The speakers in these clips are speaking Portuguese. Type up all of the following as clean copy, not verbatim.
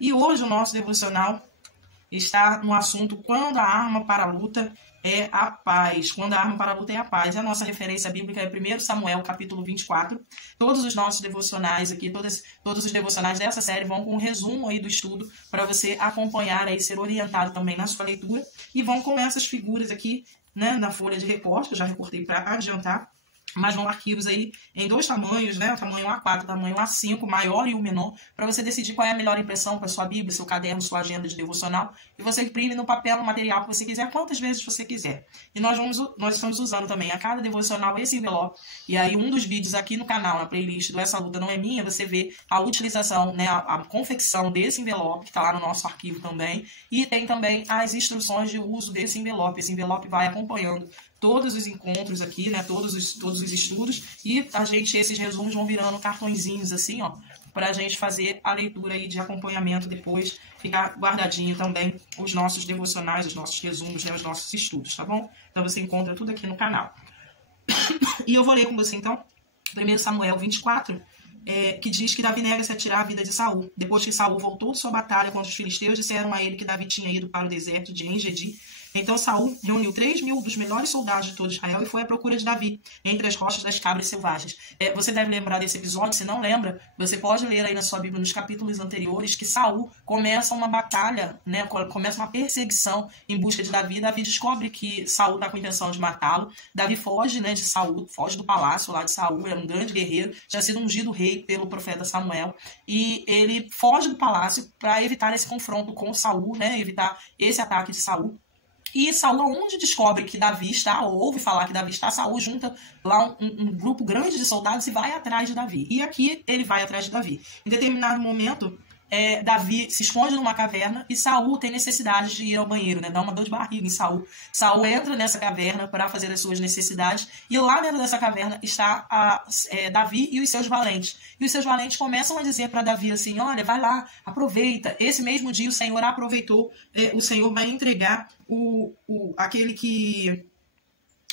E hoje o nosso devocional está no assunto quando a arma para a luta é a paz. Quando a arma para a luta é a paz. A nossa referência bíblica é 1 Samuel, capítulo 24. Todos os nossos devocionais aqui, todos os devocionais dessa série vão com um resumo aí do estudo para você acompanhar aí, ser orientado também na sua leitura. E vão com essas figuras aqui, né, na folha de recorte, que eu já recortei para adiantar. Mas vão arquivos aí em dois tamanhos, né? O tamanho A4, o tamanho A5, maior e o menor, para você decidir qual é a melhor impressão para sua Bíblia, seu caderno, sua agenda de devocional, e você imprime no papel, no material que você quiser, quantas vezes você quiser. E nós estamos usando também a cada devocional esse envelope. E aí um dos vídeos aqui no canal, na playlist do Essa Luta Não É Minha, você vê a utilização, né, a confecção desse envelope, que está lá no nosso arquivo também, e tem também as instruções de uso desse envelope. Esse envelope vai acompanhando todos os encontros aqui, né, todos os estudos, e esses resumos vão virando cartõezinhos assim, ó, para a gente fazer a leitura aí de acompanhamento depois, ficar guardadinho também os nossos devocionais, os nossos resumos, né, os nossos estudos, tá bom? Então você encontra tudo aqui no canal. E eu vou ler com você então, 1 Samuel 24, que diz que Davi nega-se a tirar a vida de Saul. Depois que Saul voltou de sua batalha contra os filisteus, disseram a ele que Davi tinha ido para o deserto de En-Gedi. Então Saul reuniu 3.000 dos melhores soldados de todo Israel e foi à procura de Davi, entre as rochas das cabras selvagens. Você deve lembrar desse episódio, se não lembra, você pode ler aí na sua Bíblia, nos capítulos anteriores, que Saul começa uma batalha, né, começa uma perseguição em busca de Davi. Davi descobre que Saul está com a intenção de matá-lo. Davi foge, né, de Saul, foge do palácio lá de Saul, era um grande guerreiro, tinha sido ungido rei pelo profeta Samuel, e ele foge do palácio para evitar esse confronto com Saul, né, evitar esse ataque de Saul. E Saul, onde descobre que Davi está, ou ouve falar que Davi está, Saul junta lá um grupo grande de soldados e vai atrás de Davi. E aqui ele vai atrás de Davi. Em determinado momento, Davi se esconde numa caverna e Saul tem necessidade de ir ao banheiro, né? Dá uma dor de barriga em Saul. Saul entra nessa caverna para fazer as suas necessidades e lá dentro dessa caverna está Davi e os seus valentes. E os seus valentes começam a dizer para Davi assim, olha, vai lá, aproveita. Esse mesmo dia o Senhor aproveitou, o Senhor vai entregar aquele que...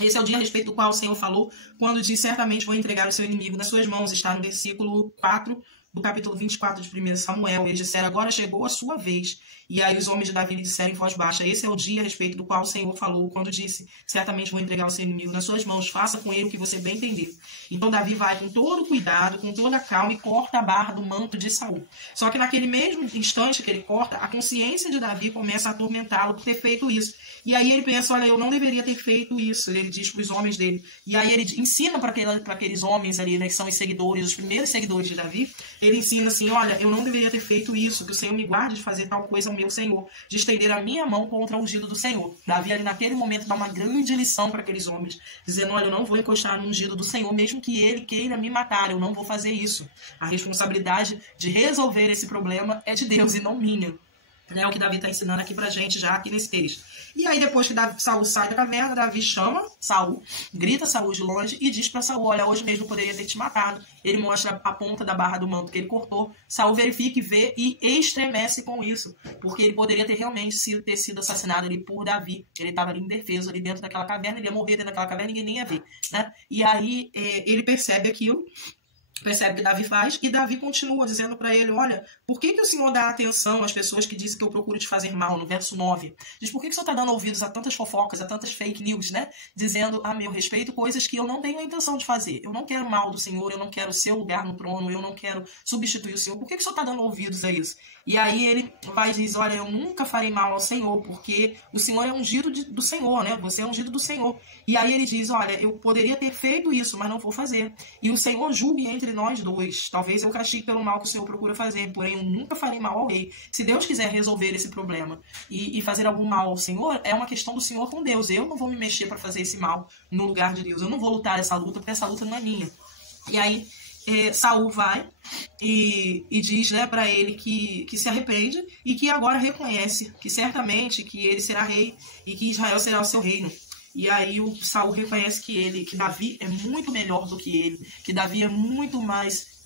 Esse é o dia a respeito do qual o Senhor falou, quando diz, certamente vou entregar o seu inimigo nas suas mãos. Está no versículo 4 do capítulo 24 de 1 Samuel. Eles disseram, agora chegou a sua vez. E aí os homens de Davi lhe disseram em voz baixa, esse é o dia a respeito do qual o Senhor falou, quando disse, certamente vou entregar o seu inimigo nas suas mãos, faça com ele o que você bem entender. Então Davi vai com todo cuidado, com toda a calma e corta a barra do manto de Saul. Só que naquele mesmo instante que ele corta, a consciência de Davi começa a atormentá-lo por ter feito isso. E aí ele pensa, olha, eu não deveria ter feito isso, ele diz para os homens dele. E aí ele ensina para aqueles homens ali, né, que são os seguidores, os primeiros seguidores de Davi, ele ensina assim, olha, eu não deveria ter feito isso, que o Senhor me guarde de fazer tal coisa ao meu Senhor, de estender a minha mão contra o ungido do Senhor. Davi ali naquele momento dá uma grande lição para aqueles homens, dizendo, olha, eu não vou encostar no ungido do Senhor, mesmo que ele queira me matar, eu não vou fazer isso. A responsabilidade de resolver esse problema é de Deus e não minha. É o que Davi está ensinando aqui pra gente já aqui nesse texto. E aí depois que Saul sai da caverna, Davi chama Saul, grita Saul de longe e diz para Saul, olha, hoje mesmo eu poderia ter te matado. Ele mostra a ponta da barra do manto que ele cortou. Saul verifica e vê e estremece com isso, porque ele poderia ter realmente ter sido assassinado ali por Davi. Ele estava ali indefeso, ali dentro daquela caverna, ele ia morrer dentro daquela caverna e ninguém nem ia ver, né? E aí ele percebe aquilo, percebe o que Davi faz, e Davi continua dizendo para ele, olha, por que o Senhor dá atenção às pessoas que dizem que eu procuro te fazer mal, no verso 9? Diz, por que o Senhor está dando ouvidos a tantas fofocas, a tantas fake news, né? Dizendo a meu respeito coisas que eu não tenho a intenção de fazer. Eu não quero mal do Senhor, eu não quero o seu lugar no trono, eu não quero substituir o Senhor. Por que o Senhor está dando ouvidos a isso? E aí ele vai e diz, olha, eu nunca farei mal ao Senhor, porque o Senhor é ungido do Senhor, né? Você é ungido do Senhor. E aí ele diz, olha, eu poderia ter feito isso, mas não vou fazer. E o Senhor julgue entre nós dois. Talvez eu castigue pelo mal que o Senhor procura fazer, porém eu nunca farei mal ao rei. Se Deus quiser resolver esse problema e fazer algum mal ao Senhor, é uma questão do Senhor com Deus. Eu não vou me mexer para fazer esse mal no lugar de Deus. Eu não vou lutar essa luta, porque essa luta não é minha. E aí Saul vai e diz, né, para ele que se arrepende e que agora reconhece que certamente que ele será rei e que Israel será o seu reino. E aí o Saul reconhece que Davi é muito melhor do que ele, que Davi é muito mais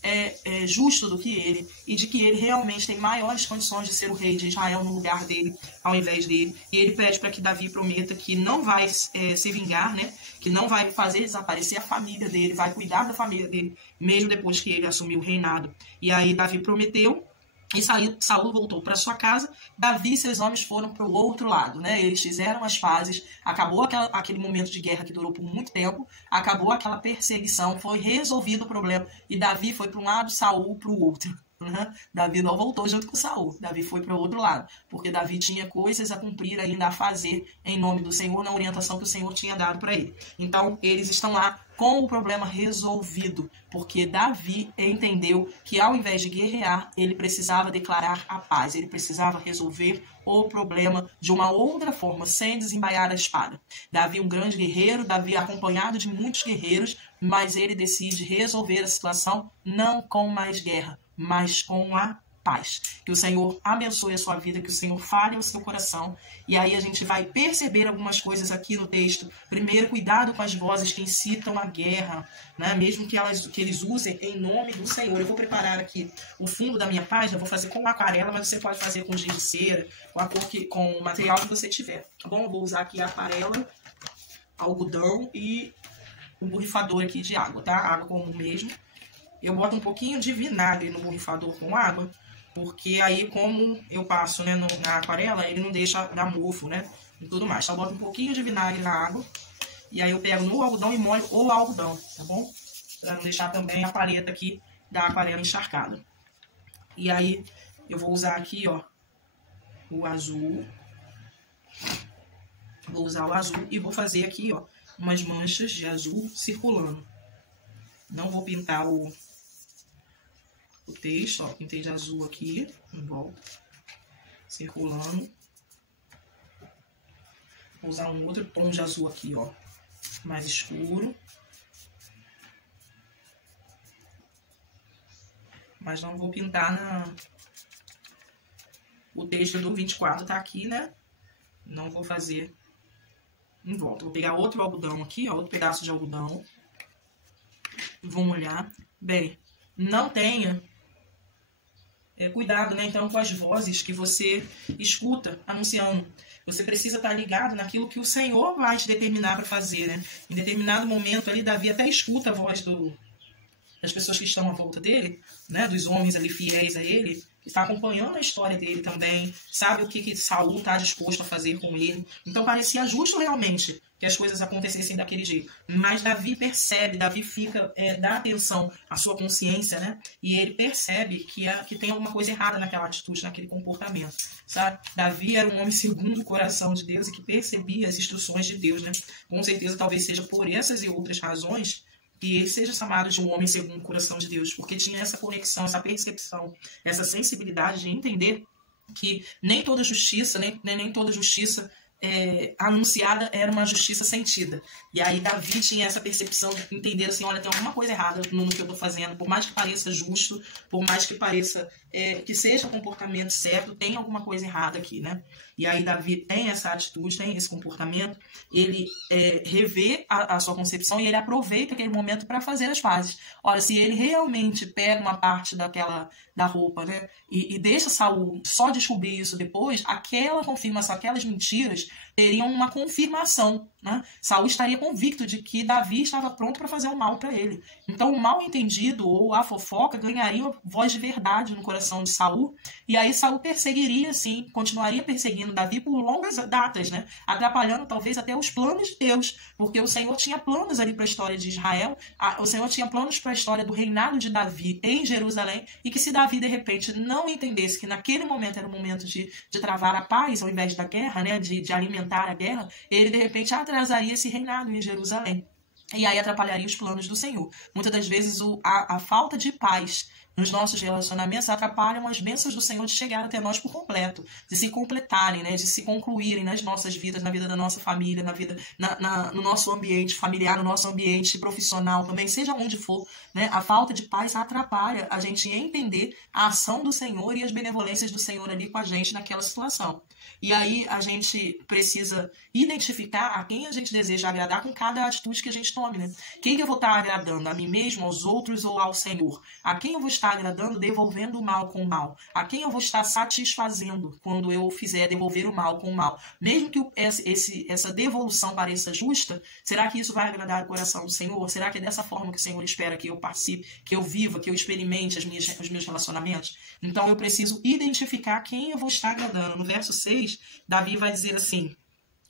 justo do que ele, e de que ele realmente tem maiores condições de ser o rei de Israel no lugar dele, ao invés dele. E ele pede para que Davi prometa que não vai se vingar, né? Que não vai fazer desaparecer a família dele, vai cuidar da família dele, mesmo depois que ele assumiu o reinado. E aí Davi prometeu, E Saul voltou para sua casa, Davi e seus homens foram para o outro lado, né? Eles fizeram as pazes, acabou aquele momento de guerra que durou por muito tempo, acabou aquela perseguição, foi resolvido o problema, e Davi foi para um lado, Saul para o outro. Davi não voltou junto com Saul, Davi foi para o outro lado, porque Davi tinha coisas a cumprir ainda, a fazer em nome do Senhor, na orientação que o Senhor tinha dado para ele. Então, eles estão lá com o problema resolvido, porque Davi entendeu que ao invés de guerrear, ele precisava declarar a paz, ele precisava resolver o problema de uma outra forma, sem desembaiar a espada. Davi, um grande guerreiro, Davi acompanhado de muitos guerreiros, mas ele decide resolver a situação não com mais guerra, mas com a paz. Que o Senhor abençoe a sua vida, que o Senhor fale ao seu coração. E aí a gente vai perceber algumas coisas aqui no texto. Primeiro, cuidado com as vozes que incitam a guerra, né? Mesmo que eles usem em nome do Senhor. Eu vou preparar aqui o fundo da minha página, vou fazer com aquarela, mas você pode fazer com giz de cera, com o material que você tiver. Tá bom? Eu vou usar aqui a aquarela, algodão e um borrifador aqui de água, tá? Água comum mesmo. Eu boto um pouquinho de vinagre no borrifador com água, porque aí, como eu passo, né, na aquarela, ele não deixa dar mofo, né, e tudo mais. Então, eu boto um pouquinho de vinagre na água, e aí eu pego no algodão e molho o algodão, tá bom? Pra não deixar também a paleta aqui da aquarela encharcada. E aí, eu vou usar aqui, ó, o azul. Vou usar o azul e vou fazer aqui, ó, umas manchas de azul circulando. Não vou pintar o texto, ó, pintei de azul aqui, em volta, circulando. Vou usar um outro tom de azul aqui, ó, mais escuro. Mas não vou pintar o texto do 24 tá aqui, né? Não vou fazer em volta. Vou pegar outro algodão aqui, ó, outro pedaço de algodão. Vou molhar. Bem, não tenha cuidado, né? Então, com as vozes que você escuta anunciando. Você precisa estar ligado naquilo que o Senhor vai te determinar para fazer, né? Em determinado momento ali, Davi até escuta a voz das pessoas que estão à volta dele, né? Dos homens ali fiéis a ele, que está acompanhando a história dele também, sabe o que Saul está disposto a fazer com ele. Então, parecia justo realmente que as coisas acontecessem daquele jeito. Mas Davi percebe, Davi dá atenção à sua consciência, né? E ele percebe que tem alguma coisa errada naquela atitude, naquele comportamento, sabe? Davi era um homem segundo o coração de Deus e que percebia as instruções de Deus, né? Com certeza, talvez seja por essas e outras razões que ele seja chamado de um homem segundo o coração de Deus, porque tinha essa conexão, essa percepção, essa sensibilidade de entender que nem toda justiça, nem toda justiça anunciada era uma justiça sentida. E aí Davi tinha essa percepção de entender assim, olha, tem alguma coisa errada no que eu estou fazendo, por mais que pareça justo, por mais que pareça que seja o comportamento certo, tem alguma coisa errada aqui, né? E aí Davi tem essa atitude, tem esse comportamento, ele revê a sua concepção e ele aproveita aquele momento para fazer as pazes. Olha, se ele realmente pega uma parte da roupa, né, e deixa Saul só descobrir isso depois, aquela confirmação, aquelas mentiras teriam uma confirmação, né? Saul estaria convicto de que Davi estava pronto para fazer o mal para ele. Então o mal entendido ou a fofoca ganharia voz de verdade no coração de Saul, e aí Saul perseguiria, sim, continuaria perseguindo Davi por longas datas, né? Atrapalhando talvez até os planos de Deus, porque o Senhor tinha planos ali para a história de Israel, o Senhor tinha planos para a história do reinado de Davi em Jerusalém, e que se Davi de repente não entendesse que naquele momento era o momento de travar a paz ao invés da guerra, né? De alimentar a guerra, ele de repente atrasaria esse reinado em Jerusalém. E aí atrapalharia os planos do Senhor. Muitas das vezes a falta de paz nos nossos relacionamentos atrapalham as bênçãos do Senhor de chegar até nós por completo, de se completarem, né, de se concluírem nas nossas vidas, na vida da nossa família, no nosso ambiente familiar, no nosso ambiente profissional também, seja onde for, né, a falta de paz atrapalha a gente entender a ação do Senhor e as benevolências do Senhor ali com a gente naquela situação. E aí a gente precisa identificar a quem a gente deseja agradar com cada atitude que a gente tome, né? Quem que eu vou estar agradando? A mim mesmo, aos outros ou ao Senhor? A quem eu vou estar estar agradando devolvendo o mal com o mal? A quem eu vou estar satisfazendo quando eu fizer devolver o mal com o mal? Mesmo que essa devolução pareça justa, será que isso vai agradar o coração do Senhor? Será que é dessa forma que o Senhor espera que eu participe, que eu viva, que eu experimente os meus relacionamentos? Então eu preciso identificar quem eu vou estar agradando. No verso 6, Davi vai dizer assim,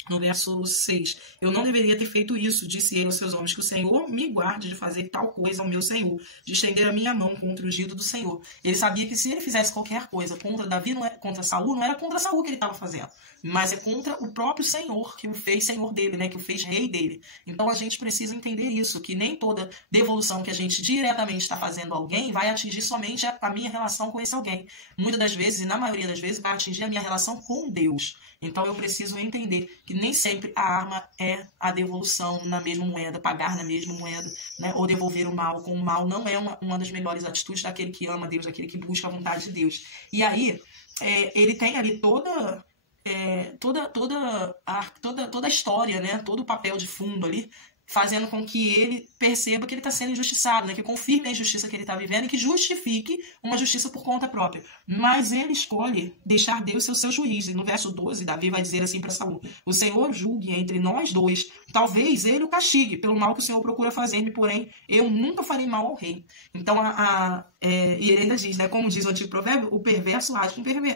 no verso 6, eu não deveria ter feito isso, disse ele aos seus homens, que o Senhor me guarde de fazer tal coisa ao meu Senhor, de estender a minha mão contra o ungido do Senhor. Ele sabia que se ele fizesse qualquer coisa contra Davi, contra Saul, não era contra Saul que ele estava fazendo, mas é contra o próprio Senhor, que o fez Senhor dele, né, que o fez rei dele. Então a gente precisa entender isso, que nem toda devolução que a gente diretamente está fazendo a alguém vai atingir somente a minha relação com esse alguém. Muitas das vezes, e na maioria das vezes, vai atingir a minha relação com Deus. Então eu preciso entender que nem sempre a arma é a devolução na mesma moeda, pagar na mesma moeda, né? Ou devolver o mal com o mal não é uma das melhores atitudes daquele que ama Deus, daquele que busca a vontade de Deus. E aí, ele tem ali toda a história, né? Todo o papel de fundo ali, fazendo com que ele perceba que ele está sendo injustiçado, né? Que confirme a injustiça que ele está vivendo e que justifique uma justiça por conta própria. Mas ele escolhe deixar Deus ser o seu juiz. E no verso 12, Davi vai dizer assim para Saul: o Senhor julgue entre nós dois, talvez ele o castigue pelo mal que o Senhor procura fazer-me, porém eu nunca farei mal ao rei. Então, e ele ainda diz, né? Como diz o antigo provérbio, o perverso age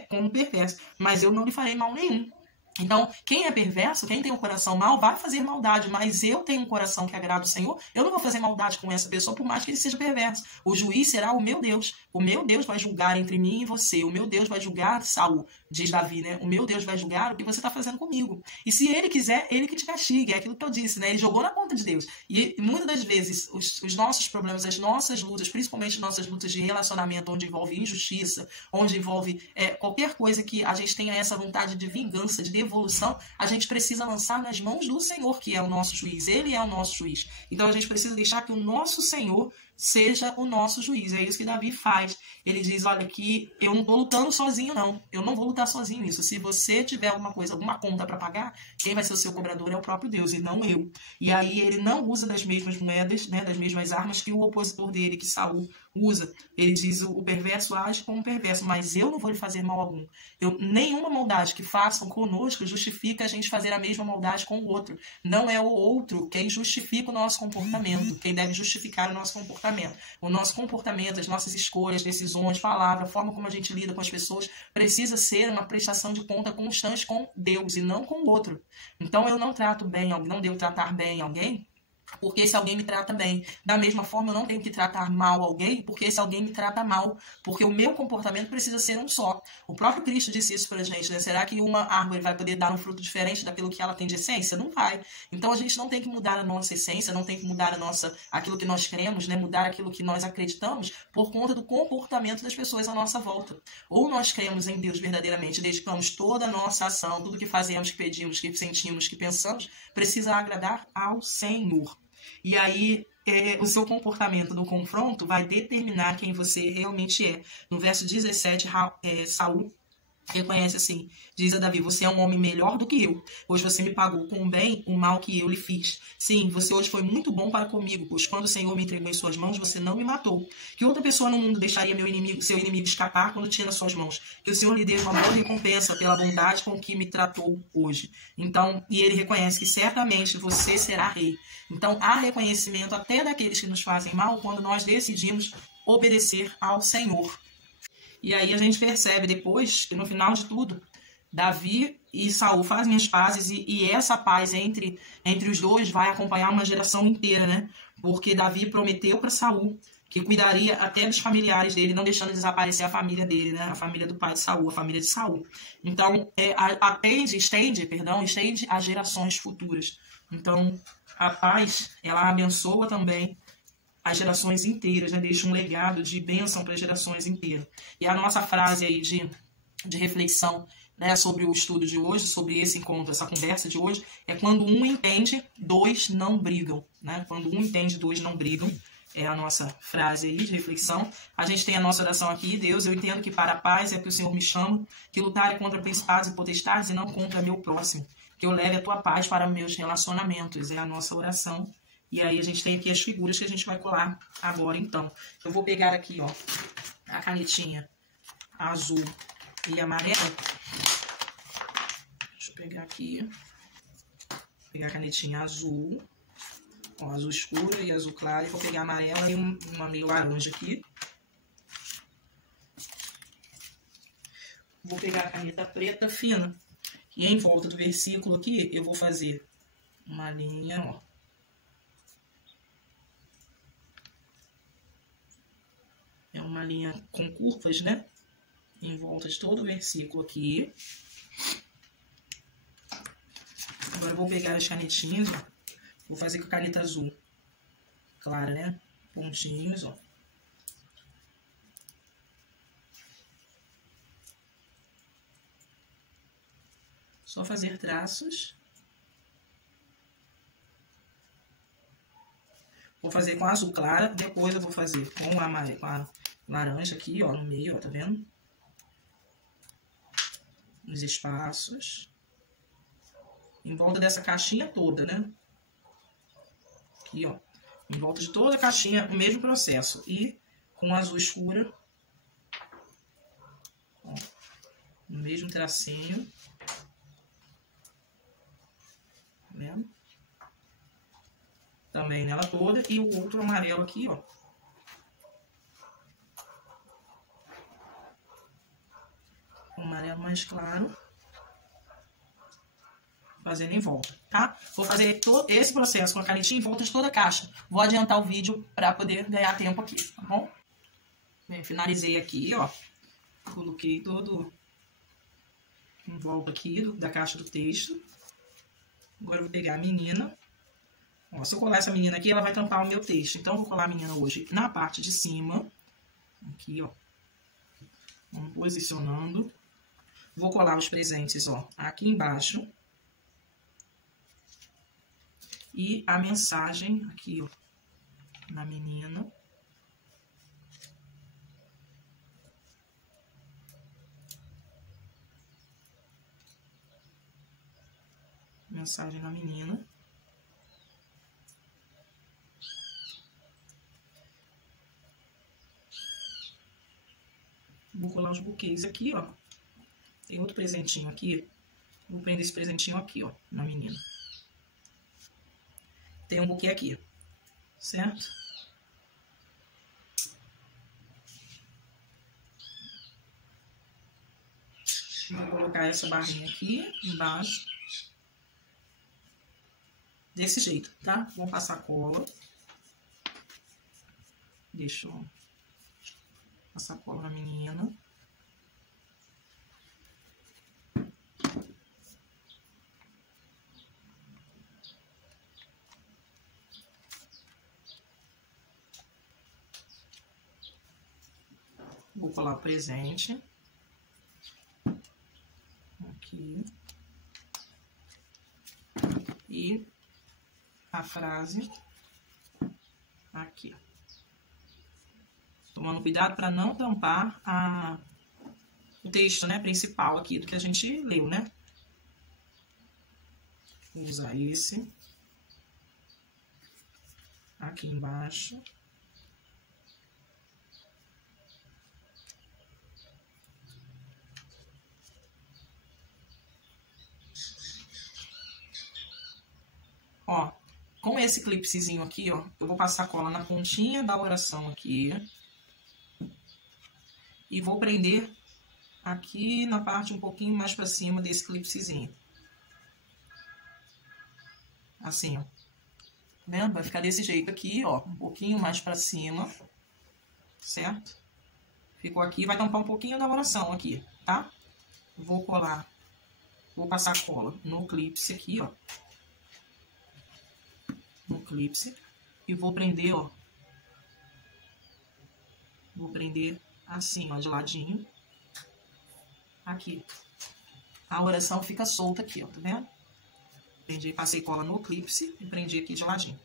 como perverso, mas eu não lhe farei mal nenhum. Então, quem é perverso, quem tem um coração mau, vai fazer maldade, mas eu tenho um coração que agrada o Senhor, eu não vou fazer maldade com essa pessoa, por mais que ele seja perverso. O juiz será o meu Deus. O meu Deus vai julgar entre mim e você. O meu Deus vai julgar Saul, diz Davi, né? O meu Deus vai julgar o que você está fazendo comigo. E se ele quiser, ele que te castigue. É aquilo que eu disse, né? Ele jogou na conta de Deus. E muitas das vezes, os nossos problemas, as nossas lutas, principalmente nossas lutas de relacionamento, onde envolve injustiça, onde envolve qualquer coisa que a gente tenha essa vontade de vingança, de devolução, a gente precisa lançar nas mãos do Senhor, que é o nosso juiz. Ele é o nosso juiz. Então a gente precisa deixar que o nosso Senhor seja o nosso juiz. É isso que Davi faz. Ele diz, olha, que eu não estou lutando sozinho, não. Eu não vou lutar sozinho nisso. Se você tiver alguma coisa, alguma conta para pagar, quem vai ser o seu cobrador é o próprio Deus, e não eu. E aí ele não usa das mesmas moedas, né, das mesmas armas que o opositor dele, que Saul, usa. Ele diz, o perverso age como perverso, mas eu não vou lhe fazer mal algum. Nenhuma maldade que façam conosco justifica a gente fazer a mesma maldade com o outro. Não é o outro quem justifica o nosso comportamento, quem deve justificar o nosso comportamento. O nosso comportamento, as nossas escolhas, decisões, palavra, a forma como a gente lida com as pessoas, precisa ser uma prestação de conta constante com Deus e não com o outro. Então eu não trato bem, não devo tratar bem alguém, porque esse alguém me trata bem. Da mesma forma, eu não tenho que tratar mal alguém, porque esse alguém me trata mal. Porque o meu comportamento precisa ser um só. O próprio Cristo disse isso pra gente, né? Será que uma árvore vai poder dar um fruto diferente daquilo que ela tem de essência? Não vai. Então a gente não tem que mudar a nossa essência, não tem que mudar aquilo que nós cremos, né? Mudar aquilo que nós acreditamos por conta do comportamento das pessoas à nossa volta. Ou nós cremos em Deus verdadeiramente, dedicamos toda a nossa ação, tudo que fazemos, que pedimos, que sentimos, que pensamos, precisa agradar ao Senhor. E aí, o seu comportamento no confronto vai determinar quem você realmente é. No verso 17, Saul reconhece assim, diz a Davi, você é um homem melhor do que eu, pois você me pagou com o bem o mal que eu lhe fiz. Sim, você hoje foi muito bom para comigo, pois quando o Senhor me entregou em suas mãos, você não me matou. Que outra pessoa no mundo deixaria seu inimigo escapar quando tinha nas suas mãos? Que o Senhor lhe dê uma boa recompensa pela bondade com que me tratou hoje. Então, e ele reconhece que certamente você será rei. Então, há reconhecimento até daqueles que nos fazem mal quando nós decidimos obedecer ao Senhor. E aí a gente percebe depois que no final de tudo, Davi e Saul fazem as pazes e essa paz entre os dois vai acompanhar uma geração inteira, né? Porque Davi prometeu para Saul que cuidaria até dos familiares dele, não deixando desaparecer a família dele, né? A família do pai de Saul, a família de Saul. Então, estende a gerações futuras. Então, a paz, ela abençoa também as gerações inteiras, né? Deixa um legado de bênção para as gerações inteiras. E a nossa frase aí de reflexão, né, sobre o estudo de hoje, sobre esse encontro, essa conversa de hoje, é quando um entende, dois não brigam. Né? Quando um entende, dois não brigam. É a nossa frase aí de reflexão. A gente tem a nossa oração aqui. Deus, eu entendo que para a paz é que o Senhor me chama, que lutar é contra principados e potestades e não contra meu próximo. Que eu leve a tua paz para meus relacionamentos. É a nossa oração. E aí a gente tem aqui as figuras que a gente vai colar agora, então. Eu vou pegar aqui, ó, a canetinha azul e amarela. Deixa eu pegar aqui. Vou pegar a canetinha azul, ó, azul escura e azul claro. E vou pegar a amarela e uma meio laranja aqui. Vou pegar a caneta preta fina. E em volta do versículo aqui, eu vou fazer uma linha, ó. É uma linha com curvas, né? Em volta de todo o versículo aqui. Agora eu vou pegar as canetinhas, ó. Vou fazer com a caneta azul clara, né? Pontinhos, ó. Só fazer traços. Vou fazer com a azul clara, depois eu vou fazer com a laranja aqui, ó, no meio, ó, tá vendo? Nos espaços. Em volta dessa caixinha toda, né? Aqui, ó. Em volta de toda a caixinha, o mesmo processo. E com azul escura. Ó, no mesmo tracinho. Tá vendo? Também nela toda. E o outro amarelo aqui, ó. Um amarelo mais claro. Fazendo em volta, tá? Vou fazer todo esse processo com a canetinha em volta de toda a caixa. Vou adiantar o vídeo para poder ganhar tempo aqui, tá bom? Bem, finalizei aqui, ó. Coloquei todo em volta aqui da caixa do texto. Agora eu vou pegar a menina. Ó, se eu colar essa menina aqui, ela vai tampar o meu texto. Então, eu vou colar a menina hoje na parte de cima. Aqui, ó. Vamos posicionando. Vou colar os presentes, ó, aqui embaixo. E a mensagem aqui, ó, na menina. Mensagem na menina. Vou colar os buquês aqui, ó. Tem outro presentinho aqui. Vou prender esse presentinho aqui, ó, na menina. Tem um buquê aqui, certo? Vou colocar essa barrinha aqui embaixo. Desse jeito, tá? Vou passar cola. Deixa eu passar cola na menina. Vou colar o presente. Aqui. E a frase aqui. Tomando cuidado para não tampar o texto, né, principal aqui do que a gente leu, né? Vou usar esse. Aqui embaixo. Ó, com esse clipezinho aqui, ó, eu vou passar cola na pontinha da oração aqui. E vou prender aqui na parte um pouquinho mais pra cima desse clipezinho. Assim, ó. Tá vendo? Vai ficar desse jeito aqui, ó, um pouquinho mais pra cima, certo? Ficou aqui, vai tampar um pouquinho da oração aqui, tá? Vou colar, vou passar cola no clipe aqui, ó. No clipe e vou prender, ó. Vou prender assim, ó, de ladinho. Aqui. A oração fica solta aqui, ó, tá vendo? Prendi, passei cola no clipe e prendi aqui de ladinho.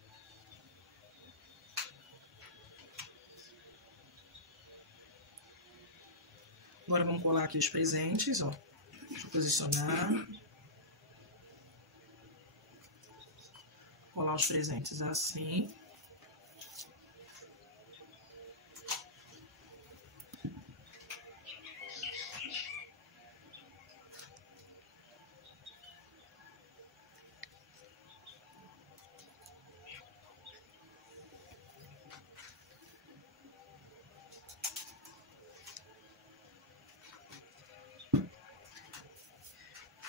Agora vamos colar aqui os presentes, ó. Deixa eu posicionar. Colar os presentes assim.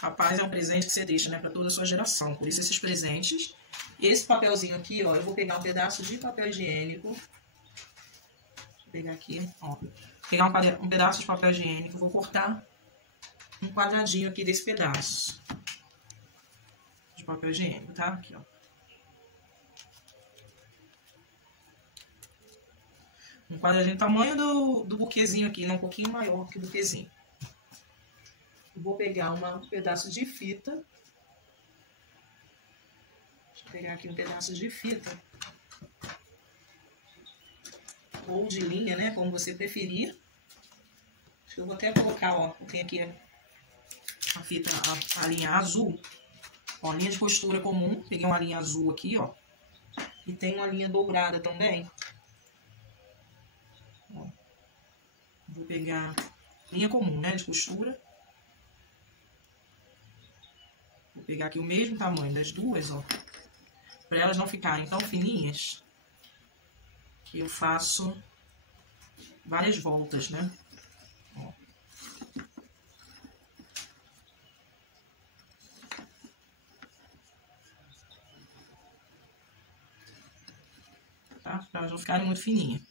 A paz é um presente que você deixa, né, para toda a sua geração. Por isso, esses presentes. Esse papelzinho aqui, ó, eu vou pegar um pedaço de papel higiênico. Deixa eu pegar aqui, ó. Vou pegar um pedaço de papel higiênico, vou cortar um quadradinho aqui desse pedaço de papel higiênico, tá? Aqui, ó. Um quadradinho do tamanho do buquezinho aqui, né? Um pouquinho maior que o buquezinho. Vou pegar um pedaço de fita. Deixa eu pegar aqui um pedaço de fita. Ou de linha, né? Como você preferir. Acho que eu vou até colocar, ó. Eu tenho aqui a fita, a linha azul. Ó, linha de costura comum. Peguei uma linha azul aqui, ó. E tem uma linha dourada também. Ó. Vou pegar linha comum, né? De costura. Vou pegar aqui o mesmo tamanho das duas, ó. Para elas não ficarem tão fininhas. Que eu faço várias voltas, né? Ó. Tá? Para elas não ficarem muito fininhas.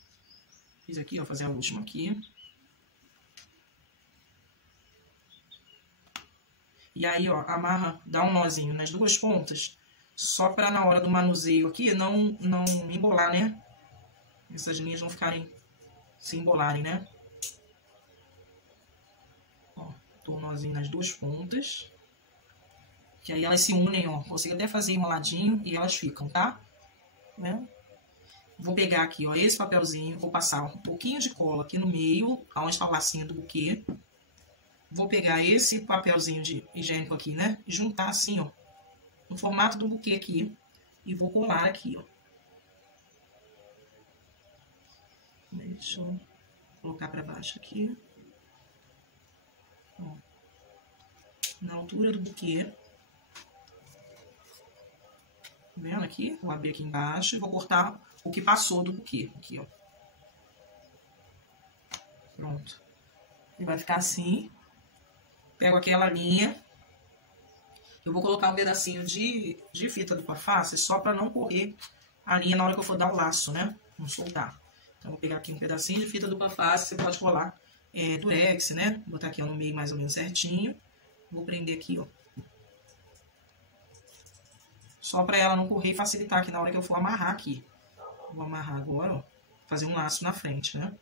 Fiz aqui, ó, fazer a última aqui. E aí, ó, amarra, dá um nozinho nas duas pontas, só para na hora do manuseio aqui não embolar, né? Essas linhas não ficarem, se embolarem, né? Ó, dou um nozinho nas duas pontas. Que aí elas se unem, ó. Consigo até fazer enroladinho e elas ficam, tá? Né? Vou pegar aqui, ó, esse papelzinho, vou passar um pouquinho de cola aqui no meio, onde está o lacinho do buquê. Vou pegar esse papelzinho de higiênico aqui, né? E juntar assim, ó, no formato do buquê aqui. E vou colar aqui, ó. Deixa eu colocar pra baixo aqui. Ó. Na altura do buquê. Tá vendo aqui? Vou abrir aqui embaixo e vou cortar o que passou do buquê. Aqui, ó. Pronto. E vai ficar assim. Pego aquela linha. Eu vou colocar um pedacinho de fita dupla face só para não correr a linha na hora que eu for dar o laço, né? Não soltar. Então, vou pegar aqui um pedacinho de fita dupla face. Você pode colar durex, né? Vou botar aqui, ó, no meio mais ou menos certinho. Vou prender aqui, ó. Só para ela não correr e facilitar aqui na hora que eu for amarrar aqui. Vou amarrar agora, ó. Fazer um laço na frente, né?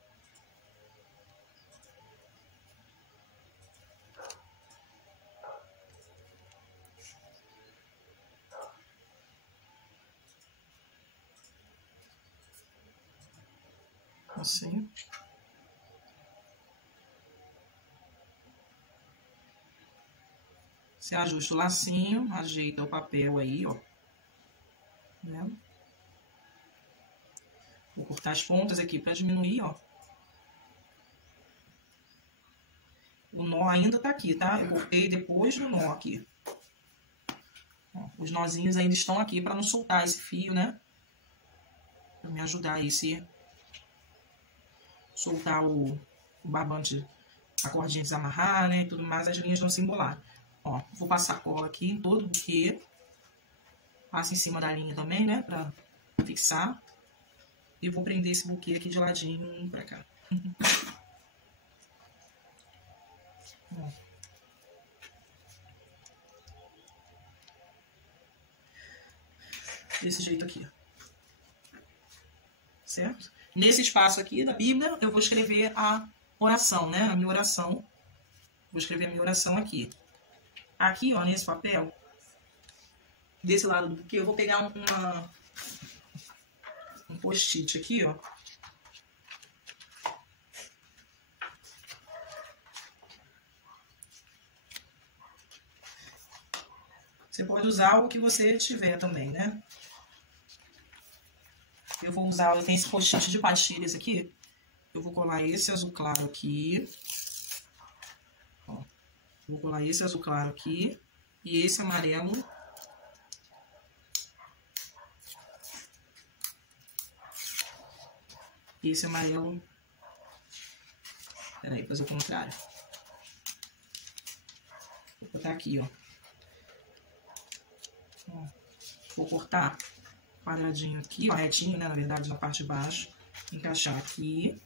Assim. Você ajusta o lacinho, ajeita o papel aí, ó. Né? Vou cortar as pontas aqui para diminuir, ó. O nó ainda tá aqui, tá? Eu cortei depois do nó aqui. Ó, os nozinhos ainda estão aqui para não soltar esse fio, né? Pra me ajudar aí, se soltar o barbante, a cordinha desamarrar, né? E tudo mais, as linhas não se embolar. Ó, vou passar cola aqui em todo o buquê. Passa em cima da linha também, né? Pra fixar. E vou prender esse buquê aqui de ladinho pra cá. Ó. Desse jeito aqui. Certo? Nesse espaço aqui da Bíblia, eu vou escrever a oração, né? A minha oração. Vou escrever a minha oração aqui. Aqui, ó, nesse papel, desse lado do buquê, eu vou pegar um post-it aqui, ó. Você pode usar o que você tiver também, né? Eu vou usar, eu tenho esse post-it de pastilhas aqui. Eu vou colar esse azul claro aqui. Ó. Vou colar esse azul claro aqui. E esse amarelo. E esse amarelo. Peraí, fazer o contrário. Vou botar aqui, ó. Ó, vou cortar quadradinho aqui, ó, retinho, né, na verdade, na parte de baixo. Encaixar aqui.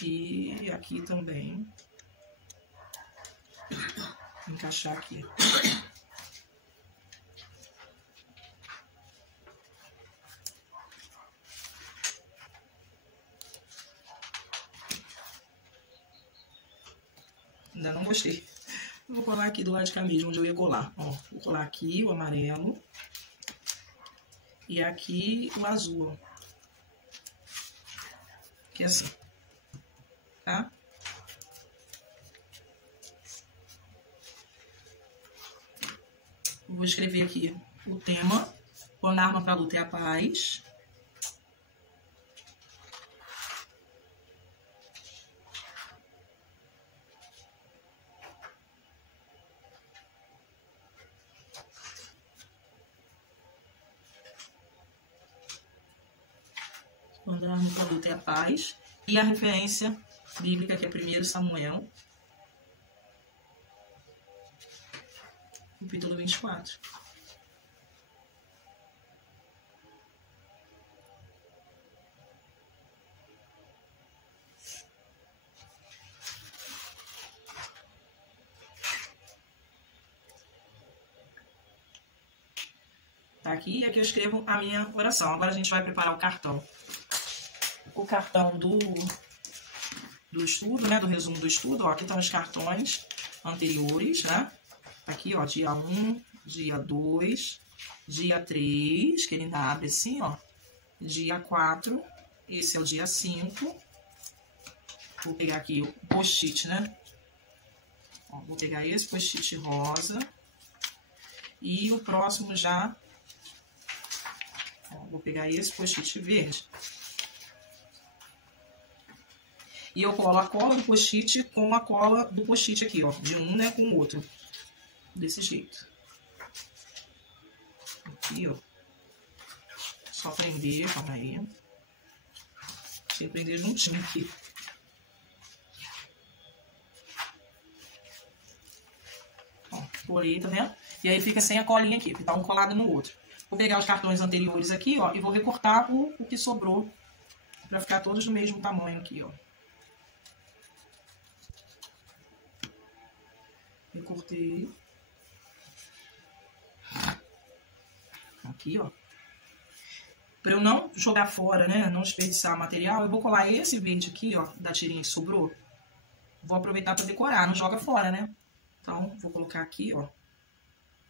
E aqui também. Encaixar aqui. Ainda não gostei. Vou colar aqui do lado de cá mesmo, onde eu ia colar. Ó, vou colar aqui o amarelo. E aqui o azul, ó. Que é assim. Tá? Vou escrever aqui o tema. Quando a arma para a luta é a paz. Quando a arma para a luta é a paz. E a referência bíblica, que é 1 Samuel, capítulo 24. Tá aqui, e aqui eu escrevo a minha oração. Agora a gente vai preparar o cartão. O cartão do estudo, né? Do resumo do estudo, ó. Aqui estão os cartões anteriores, né? Aqui, ó, dia 1, dia 2, dia 3, que ele ainda abre assim, ó. Dia 4, esse é o dia 5. Vou pegar aqui o post-it, né? Ó, vou pegar esse post-it rosa. E o próximo já... Ó, vou pegar esse post-it verde. E eu colo a cola do post-it com a cola do post-it aqui, ó. De um, né, com o outro. Desse jeito. Aqui, ó. Só prender, calma aí. Deixa eu prender juntinho aqui. Ó, colei, tá vendo? E aí fica sem a colinha aqui, que tá um colado no outro. Vou pegar os cartões anteriores aqui, ó, e vou recortar o que sobrou. Pra ficar todos do mesmo tamanho aqui, ó. Recortei. Aqui, ó. Pra eu não jogar fora, né? Não desperdiçar material, eu vou colar esse verde aqui, ó, da tirinha que sobrou. Vou aproveitar pra decorar, não joga fora, né? Então, vou colocar aqui, ó.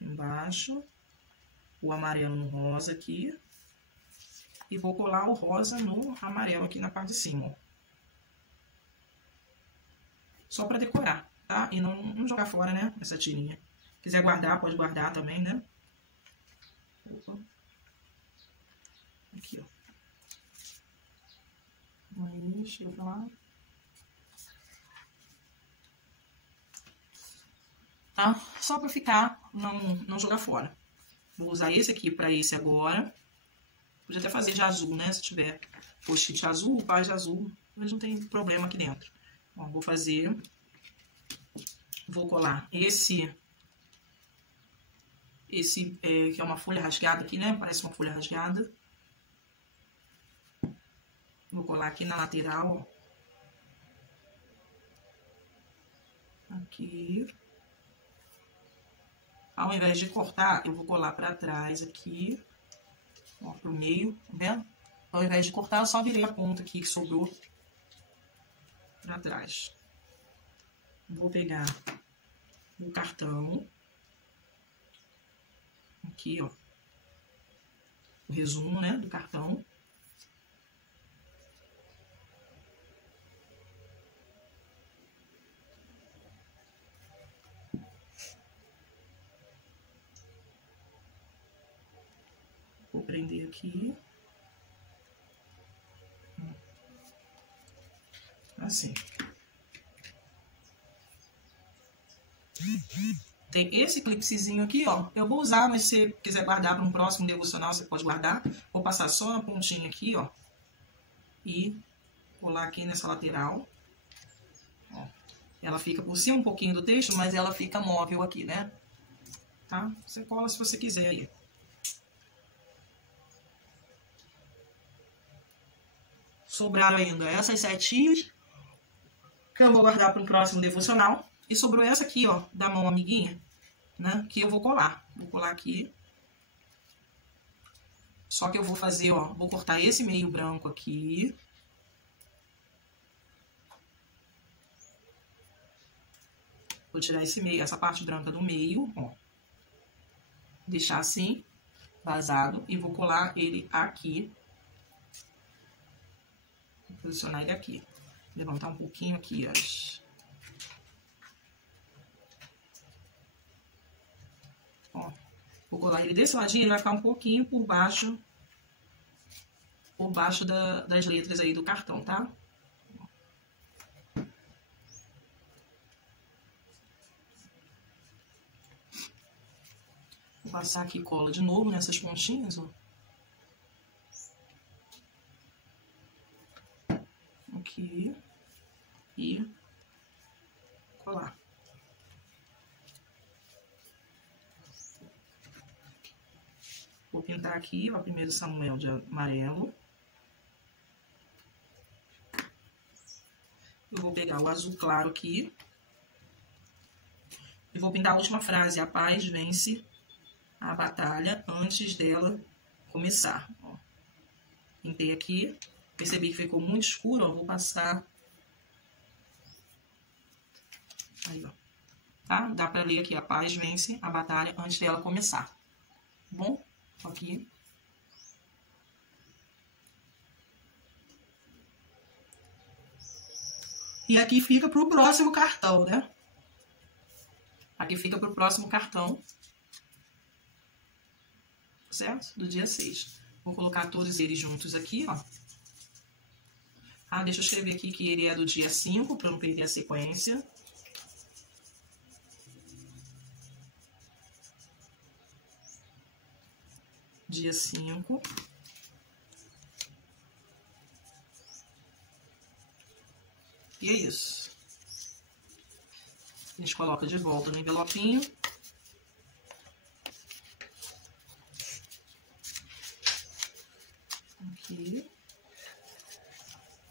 Embaixo. O amarelo no rosa aqui. E vou colar o rosa no amarelo aqui na parte de cima, ó. Só pra decorar, tá? E não jogar fora, né? Essa tirinha. Se quiser guardar, pode guardar também, né? Opa. Aqui, ó. Aí, chega pra lá. Tá? Só pra ficar, não jogar fora. Vou usar esse aqui pra esse agora. Podia até fazer de azul, né? Se tiver post-it azul, paz de azul. Mas não tem problema aqui dentro. Ó, vou fazer... Vou colar esse que é uma folha rasgada aqui, né? Parece uma folha rasgada. Vou colar aqui na lateral, ó. Aqui. Ao invés de cortar, eu vou colar pra trás aqui. Ó, pro meio, tá vendo? Ao invés de cortar, eu só virei a ponta aqui que sobrou pra trás. Vou pegar o cartão. Aqui, ó. O resumo, né, do cartão. Vou prender aqui. Assim. Tem esse clipezinho aqui, ó. Eu vou usar, mas se você quiser guardar para um próximo devocional, você pode guardar. Vou passar só na pontinha aqui, ó. E colar aqui nessa lateral. Ó. Ela fica por cima um pouquinho do texto, mas ela fica móvel aqui, né? tá? Você cola se você quiser aí. Sobraram ainda essas setinhas, que eu vou guardar para um próximo devocional. E sobrou essa aqui, ó, da mão amiguinha, né? Que eu vou colar. Vou colar aqui. Só que eu vou fazer, ó, vou cortar esse meio branco aqui. Vou tirar esse meio, essa parte branca do meio, ó. Deixar assim, vazado. E vou colar ele aqui. Vou posicionar ele aqui. Levantar um pouquinho aqui, ó. Vou colar ele desse ladinho, ele vai ficar um pouquinho por baixo das letras aí do cartão, tá? Vou passar aqui cola de novo nessas pontinhas, ó. Aqui. E colar. Vou pintar aqui, ó, 1 Samuel de amarelo. Eu vou pegar o azul claro aqui. E vou pintar a última frase. A paz vence a batalha antes dela começar. Ó. Pintei aqui. Percebi que ficou muito escuro, ó. Vou passar. Aí, ó. Tá? Dá pra ler aqui. A paz vence a batalha antes dela começar. Bom? Aqui. E aqui fica pro próximo cartão, né? Aqui fica pro próximo cartão. Certo? Do dia 6. Vou colocar todos eles juntos aqui, ó. Ah, deixa eu escrever aqui que ele é do dia 5, para não perder a sequência. Dia 5. E é isso. A gente coloca de volta no envelopinho. Aqui.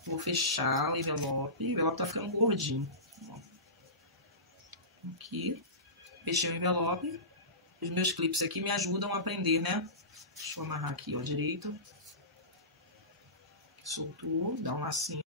Vou fechar o envelope. O envelope tá ficando gordinho. Aqui. Fechei o envelope. Os meus clipes aqui me ajudam a prender, né? Deixa eu amarrar aqui, ó, direito. Soltou, dá um lacinho.